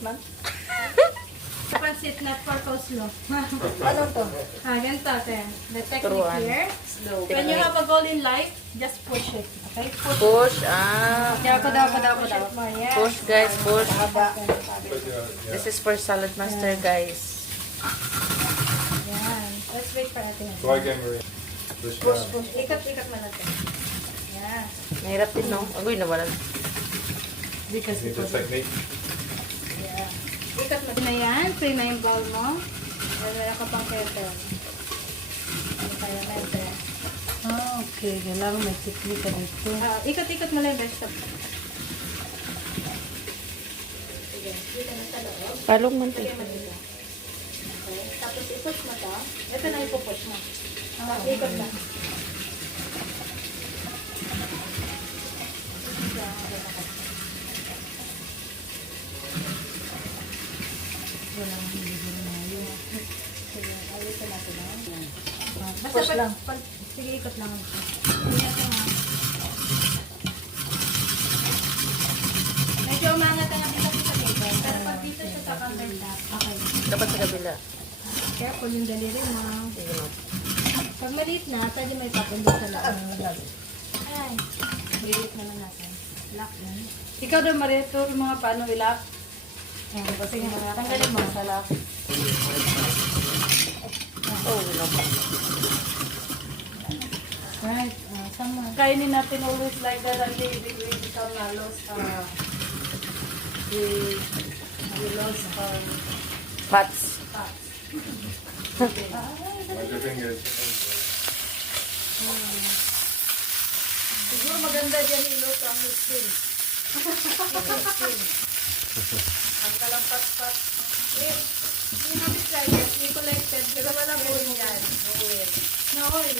Man? Pansit not for coleslaw. Ano to? Ganito, ate. The technique Turuan. here. When you have a goal in life, just push it. Okay? Push, Push it more. Yes. Push, guys, push. Haba. This is for Salad Master, guys. Yan. Let's wait for ate. So I can read. Push. Ikat mo natin. Yan. Mahirap din, no? Agoy, nawalan. Because Need the technique. yeah. Ikat mo na yan. Free na yung bowl mo. Then, meron ka pang kettle. Ano tayo natin? Okay. Kailangan may technique ka dito. Ikat-ikat mo lang yung vegetable. Sige. Dito na sa loob. Palong man to. Lagyan mo dito. Okay. Tapos i-push mo to. Ito na ipupush mo. Ikot lang. Sige, alisin natin na. Basta Push lang. Sige, ikot lang. Medyo umangat ang dito sa dito. Pero pag dito siya sa countertop, okay. Dapat sa kabila. Careful yung daliri mo. Sige, no? Pag maliit na, pwede may papundo sa loob. Ay, maliit naman natin. Lock yan. Ikaw daw, Marito, yung mga paano ilak? Ayan, sige na. Tanggalin mo sa lock. Oh, no. Right. Sama. Kainin natin always like that until we become lost. We lost Fats. fats. Like your fingers. Siguro maganda dyan iluto ang skin. Ang kalampat-pat. Hindi natin try this. We collected. Pero wala po yan. No oil.